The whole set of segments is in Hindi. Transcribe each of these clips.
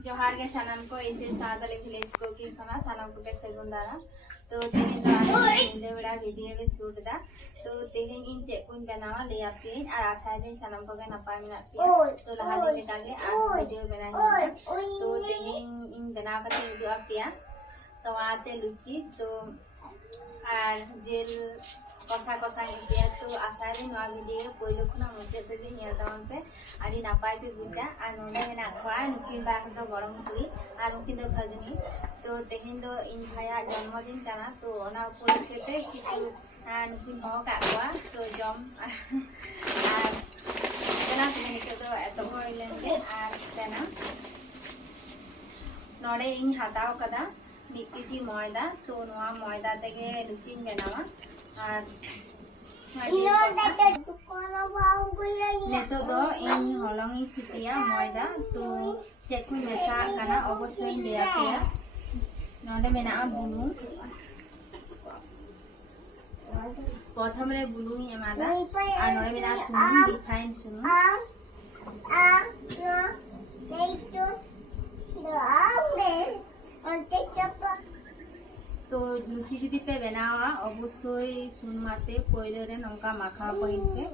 जोहार के सानम को इसे सादले विलेज को की खाना सानम को के सेगुंदारा तो तेहे तो आने इंदे बड़ा वीडियो के शूट दा तो तेहे इन चेक कुन बनावा ले आपके और आशा है सानम को के नपाय में आती तो लहा दिन के कागे आज वीडियो बनाएंगे तो तेहे इन बना कर वीडियो आपिया तो आते लुची तो और जेल कसा कसा इंडिया तो आशा है नवा वीडियो पहले खुना मुझे तो भी नेल दावन पे आदि नापाय पे बुझा और नोने मेना खवा नुकिन बा तो गरम हुई और नुकिन तो भगनी तो तेहिन दो इन भाया जन्मदिन काना तो ओना पूरे खेते किछु नुकिन हो का खवा तो जम और तेना तेने के तो एतो होइलेंगे और तेना नोडे इन हाताव कदा मिक्की मयदा तो नवा मयदा तेगे लुचिन बनावा और नेतो दो इन हलंगी सिपिया मयदा तो चेकु मेसा काना अवश्य लिया पिया नोडे मेना बुनु प्रथम रे बुनु एमादा और नोडे मेना सुनु रिफाइन सुनु तो लुची जुदी पे बनावा अवश्य सुनमाते पहले रे नंका माखा पइनते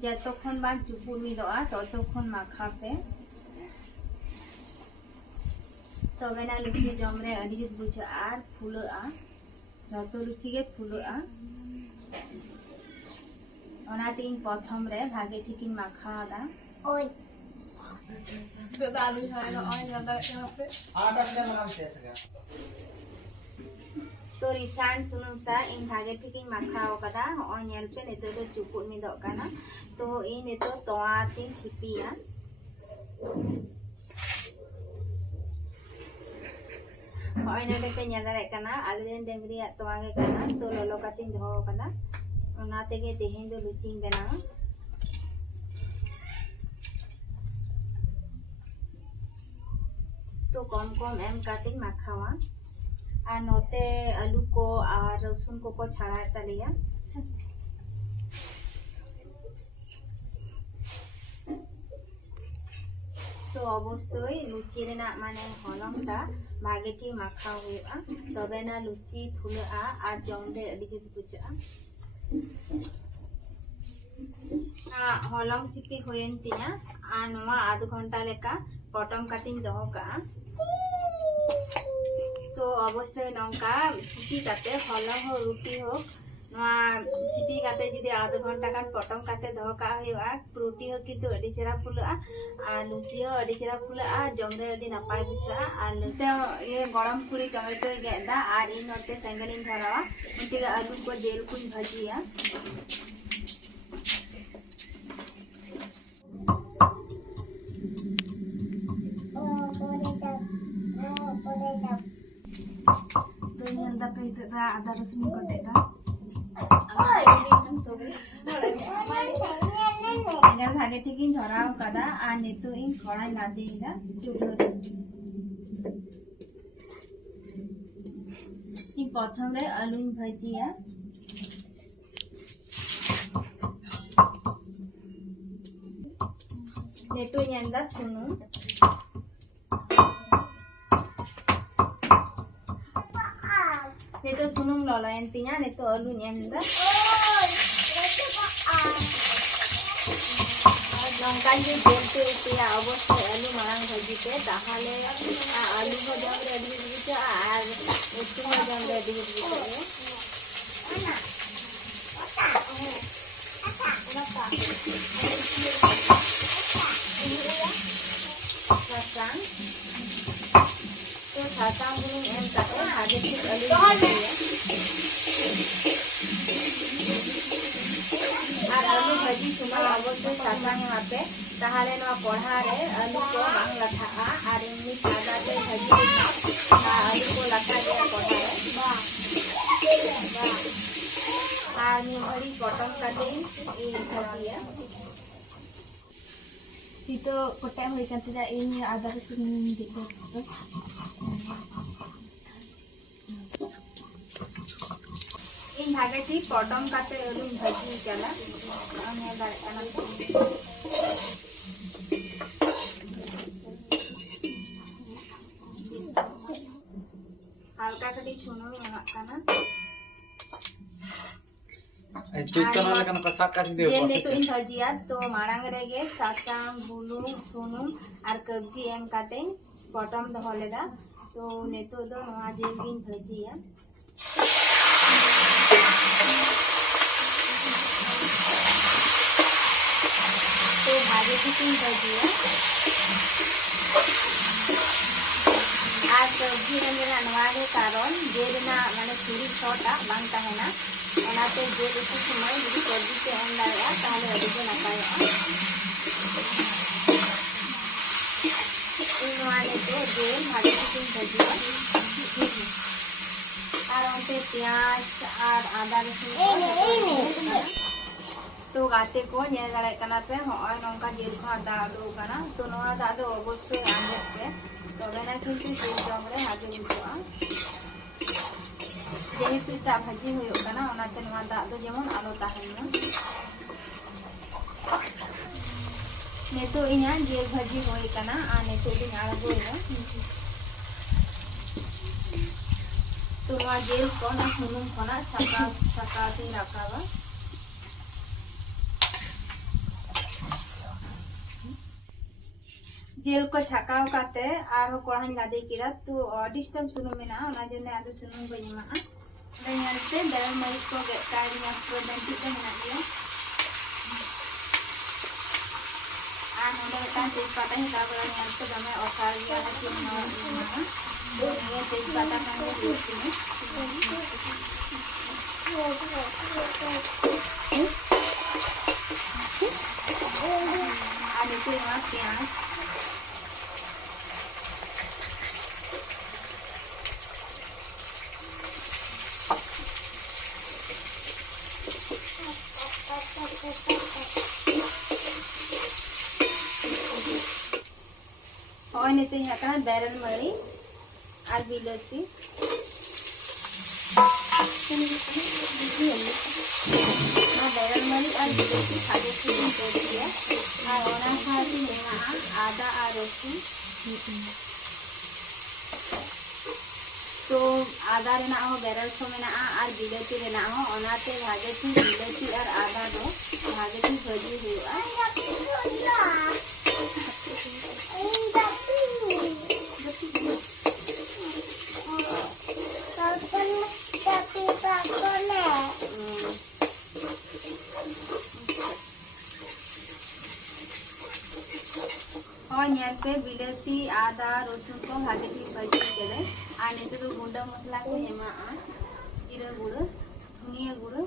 जतक्षण बा चुपुर मिदोआ ततक्षण माखा पे तबे ना लुची जम रे अडी जुद बुझा आर फुलोआ जतो लुची के फुलोआ ओना तीन प्रथम रे भागे ठिकिन माखा दा ओय तो दालू खाएगा और ज्यादा यहाँ पे आटा से बनाते हैं तो रिफाइन सुनुम सा इन भागे ठिक इन माखाओ कदा और नेल पे नेतो तो चुपुर में दो काना तो इन नेतो तोआ तीन सिपिया और नेले पे नेला रे काना आलरेन डेंगरी तोआ के काना तो लोलो काटिन दो काना ओना तेगे तेहेन दो लुचिन बनावा तो कम कम एम काटिंग माखावा और नोते आलू को और रसुन को छाड़ा तलिया तो अवश्य लुची रेना माने हलंगटा भागे की माखा हुआ तबे ना लुची फुलआ और जम रे अडी जुद बुझा हलंग सिपी होयन तिया और नवा आधा घंटा लेका पटम काटिंग दो का तो अवश्य नौका सिपी काते हलंग हो रुटी हो सिपी काते जुदी आधा घंटा कान पटम काते दो का हुआ रुटी हो किंतु अडी चेरा फुलआ और लुची हो अडी चेरा फुलआ जम रे अडी नापाय बुझा और नते ये गरम पूरी टमेटो गेदा और इन नते सेंगलिन धरावा उनके आलू को जेल कुन भाजिया तो ये अंदर पे इतना आधा रसुन को देगा इधर भागे ठीक इन धराव कदा आ नेतु इन कढ़ाई लादे इधर चूल्हा इन प्रथम रे आलू भाजिया नेतु इन अंदर सुनु नेतो सुनुम लolo entinya neto alu nyemda लंकान जो जेलते इतिया अवश्य आलू मांग भाजीते ताहले आलू को जम रेडी दिते और उतु में जम रेडी दिते तो साताम बुलुंग एम काटे भागे ठीक आलू और आलू भाजी सुमा अवश्य साताम पे ताहले नो कढ़ा रे आलू को बांग लथा और इमनी सादा के भाजी आलू को लथा के कढ़ा रे और नी भरी पटम काटे ई भाजिया तो कोटा होई काते जा इन आधा रसुन दिको इन भागे थी पटम काते आलू भाजी चला और ने दार काना हाल्का कटी सुनुम एमक काना जेल नितो इन भाजिया तो माड़ांग रेगे सासांग बुलुंग सुनुम और कब्जी एम काते पटम दोहो लेदा तो नितो दो नोआ जेल गिन भाजिया तो भाजी किन भाजिया आज सब्जी रेना नवागे कारण जेलना माने सुरी छोटा बांग ताहेना ओनाते जेल उतु समय जुदी सब्जी पे एम दाया ताहले अदि के नापाया इनवाले तो जेल भाजी किन भाजिया और ओते प्याज और आदा रसुन तो गाते को नेल दाड़े कना पे होय नोंका जेल को आदा दो कना तो नोआ दा दो अवश्य आंदे पे तबे ना किन्तु जेल जम रे भागे बुझुआ जेहेतु ता भाजी हुयो कना ओनाते नोआ दा दो जेमन आलो ताहेना नेतो इना जेल भाजी होय कना आ नेतो दिन आळगोयना तो नोआ जेल को ना सुनुम खना छका ती राखाबा जेल को छकाव काते आरो कोड़ान लादे किरा तो डिस्टम सुनुम मेना ओना जने आदो सुनुम को एमा नयते बेरल मरिच को गेटाड़ी या प्रोडेंट के मेना दिया आ नोडे ता तेज पाता ही का बरा नयते दमे ओसार गया है कि नो तो ये तेज पाता काने दियो में आ देखो यहाँ प्याज और नेते यहाँ का बैरल मरी और बिलती बैरल मरी और बिलती खादे चीज़ देती है और ओना खाती मेना आदा और रसुन तो आदा रेना हो बैरल सो मेना और बिलती रेना हो ओनाते भागे थी बिलती और आदा दो भागे थी भाजी हुआ और यहाँ पे बिलती आदा रसुन को भागे ठीक भाजी करे आने तो गुंडा मसला को एमा जीरा गुड़ धनिया गुड़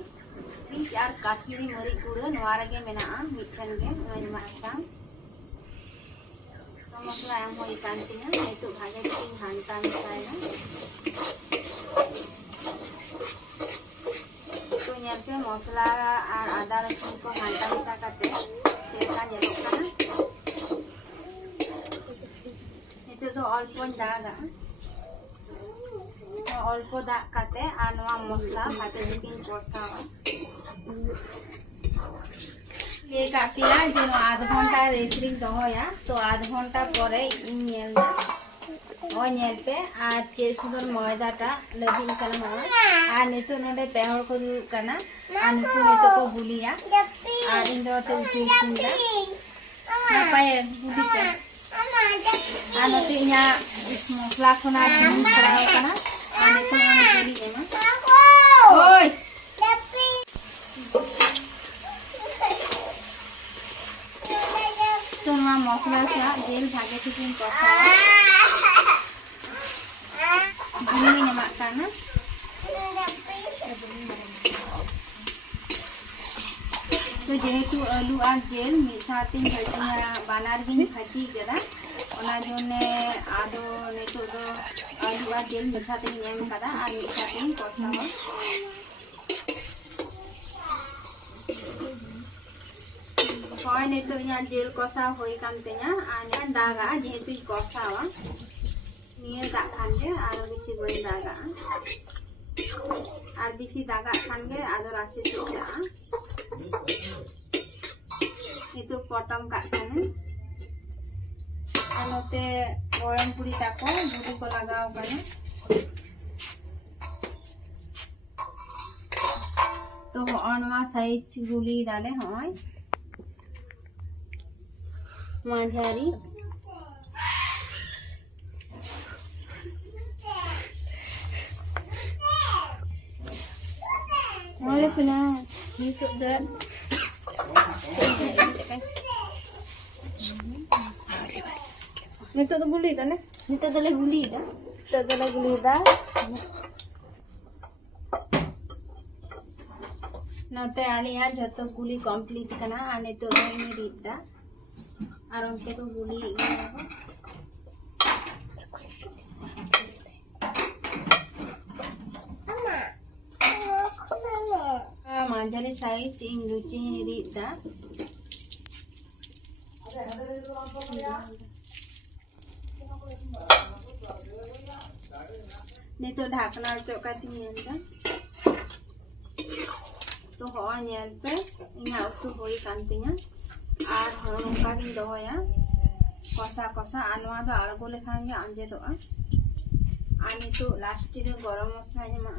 प्लीज और काश्मीरी मरी गुड़ नवारा के मेना मिठन के एमा सा तो मसला एम हो इकांती है नहीं तो भागे ठीक घंटा मिसाएगा तो यहाँ पे मसला और आदा रसुन को घंटा मिसा करते सेका जलो करना तो अल्प दागा अल्प दाग काते और नवा मसला भागे दिकिन कोसावा ये काफिया जेनो आध घंटा रेस्टिंग दोहोया तो आध घंटा परे इन नेल दा ओ नेल पे आज के सुदर मैदाटा लबिन कलम और नितो नडे पेहर को कना और नुकु नितो को बुलिया और इन दो ते उठिसिंदा नापाय बुली पे आनते इnya मसला खना मसला कना आने तो हम पूरी एमा ओय तो नवा मसला सा जेल भागे थिकिन कसा बुनी नमा काना तो जेहेतु आलू और जेल मिद साथे भाजिया बानार गिन भाजी करा ओना जोने आदो नेतो दो आलू और जेल मिद साथे एम करा और मिद साथे कसावा होय नेतो इना जेल कसा होई कामतेना आने दागा जेहेतु कसावा निये दा खानगे और बेसी गोय दागा और बेसी दागा खानगे आदो राशि सुजा itu potong kak sana anote orang puri tako budu ko lagaw kana तो हॉ साइज गुली दाले हॉय माझारी Oleh pula untuk dah. Nito tu guli dah ne? Nito tu le guli dah. Nito tu le guli dah. Nate alia joto guli complete kana ane tu ini rida. Aron te tu guli ini. माझारी साइज इन रुचि रीदा ने तो ढाकना चौकाती नेलदा तो हो नेलते इना उतु होई कांतिया आर हो नोका गिन दोया कसा कसा आनवा दो आळगो लेखान गे आंजे दो आनी तो लास्ट रे गरम मसला एमा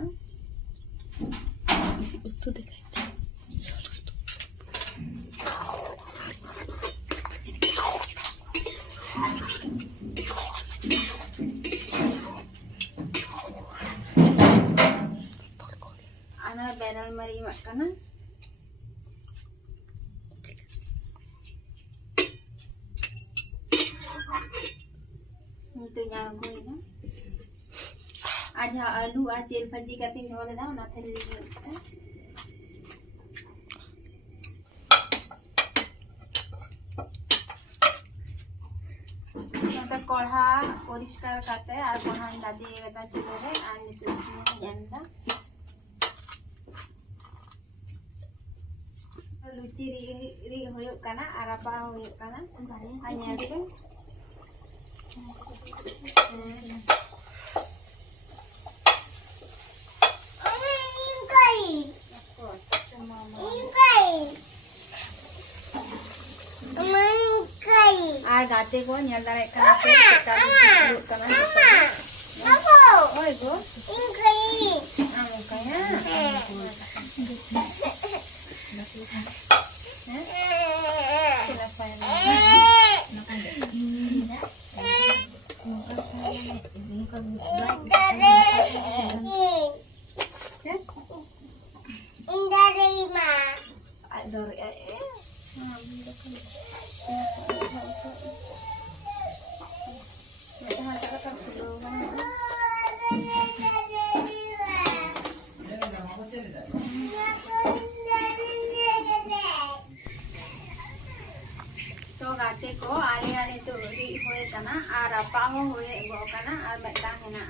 तो देखाई ana benal mari makana itu nyago ina aja alu acil bhaji kating dhole da ona theli ta कढ़ा परिष्कार करते और कढ़ा दादी गता चुले और नितुन जानदा लुची री होयो काना आरापा होयो काना आन्या पे আর গাতে को nyal dare kana pe kita lu kana apa oi go ingkai kaya kenapa indarima ador तो गाते को आले आले तो री होए तना और अपा हो होए गो कना और मेटा हेना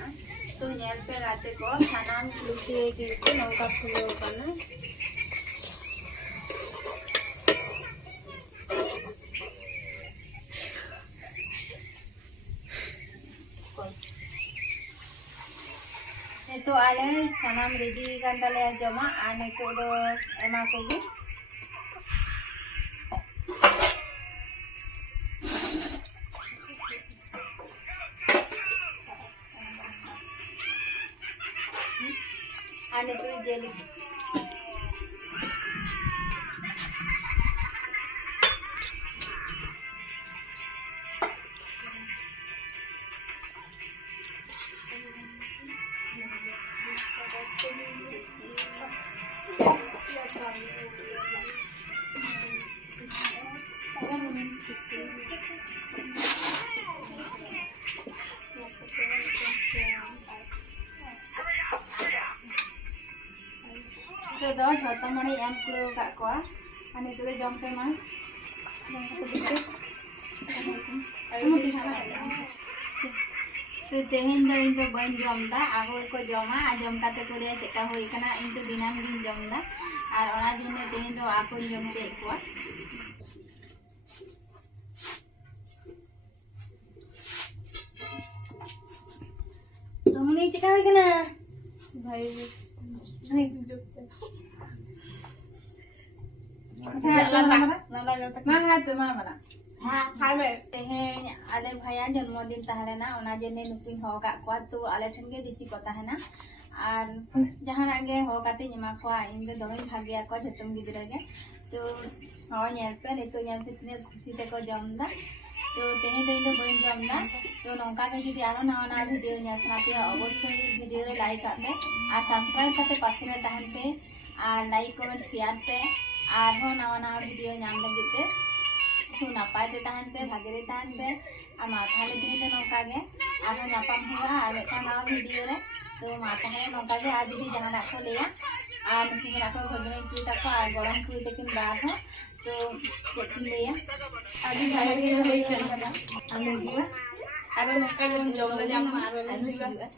तो नेल पे गाते को थानाम लुचे के नौका फुलो कना तो आले सानाम ready kan tale joma ane ko do ema ko gi ane ko jeli तो दो झोटा मणि एम कुलो का कोआ अने तो जम पे मा जम को दिते तो तेहेन दो इन तो बन जमदा आगो को जमा आ जम काते को रिया चेका होई कना इन तो दिनाम दिन जमदा और ओना जने तेहेन दो आको जम के कोआ तो मुनी चेका होई कना भाई भाई तेहेन आले भैया जन्मदिन तहलेना ओना जने नुकिन हो का को तो आले ठन के बेसी को तहना और जहाना गे हो काते एमा को इन दो दमे भागिया को जतम गिदरा गे तो हो नेल पे नितो नेल पे तिने खुशी ते को जमदा तो तेहे दो इन बइन जमदा तो नौका के जुदी आरो नवा नवा वीडियो नेल सना पे अवश्य वीडियो रे लाइक आते और सब्सक्राइब करते पासे रे तहन पे और लाइक कमेंट शेयर पे और हो नवा नवा वीडियो नाम लगे ते तो नापाय ते तहन पे भागे रे तहन पे आ मा थाले तेहे दो नौका गे और नापाम हुआ और एक नवा वीडियो रे तो माता है नौका के आज भी जहां को लिया और नुकु मेरा को भगने की तक और गरम कुई तकिन बात हो तो चेकिन लिया आज भाई के होई चला आने दिया अरे नौका जम जम जाम मारे